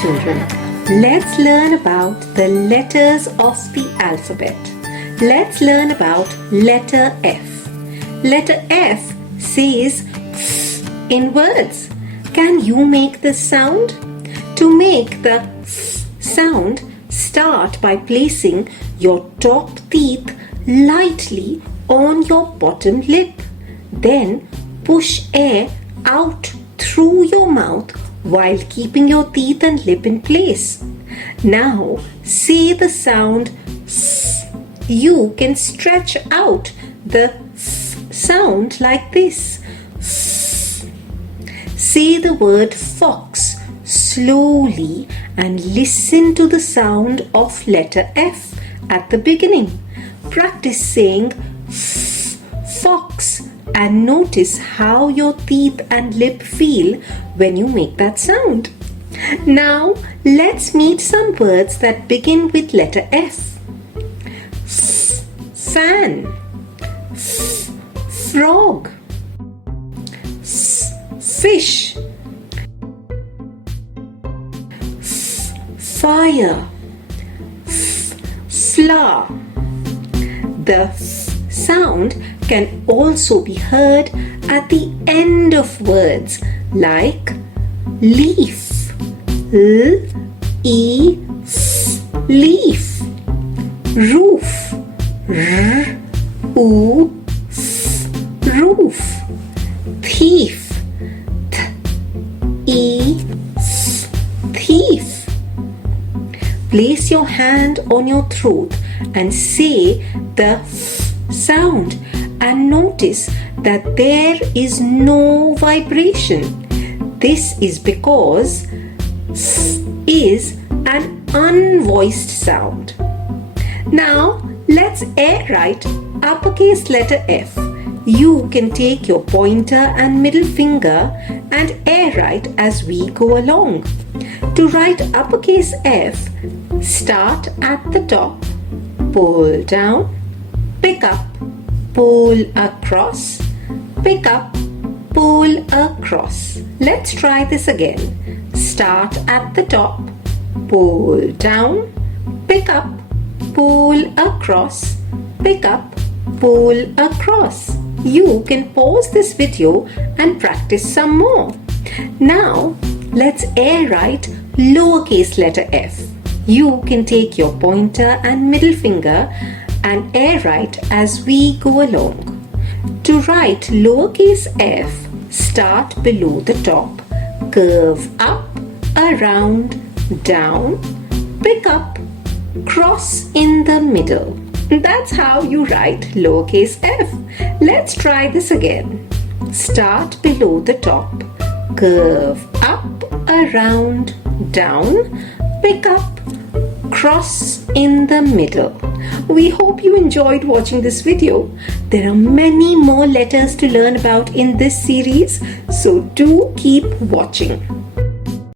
children, let's learn about the letters of the alphabet. Let's learn about letter F. Letter F says F in words. Can you make this sound? To make the F sound, start by placing your top teeth lightly on your bottom lip. Then push air out through your mouth while keeping your teeth and lip in place. Now say the sound S. You can stretch out the S sound like this. S. Say the word fox slowly and listen to the sound of letter F at the beginning. Practice saying F, fox, and notice how your teeth and lip feel when you make that sound. Now let's meet some words that begin with letter F. F, fan. F, frog. F, fish. F, fire. F, flower. The F sound can also be heard at the end of words like leaf, leaf, leaf, roof, roof, thief, thief. Place your hand on your throat and say the F sound and notice that there is no vibration. This is because F is an unvoiced sound. Now let's air write uppercase letter F. You can take your pointer and middle finger and air write as we go along. To write uppercase F, start at the top, pull down, pick up, pull across, pick up, pull across. Let's try this again. Start at the top, pull down, pick up, pull across, pick up, pull across. You can pause this video and practice some more. Now let's air write lowercase letter F. You can take your pointer and middle finger and air write as we go along. To write lowercase f, start below the top, curve up, around, down, pick up, cross in the middle. That's how you write lowercase f. Let's try this again. Start below the top, curve up, around, down, pick up, cross in the middle. We hope you enjoyed watching this video. There are many more letters to learn about in this series, so do keep watching.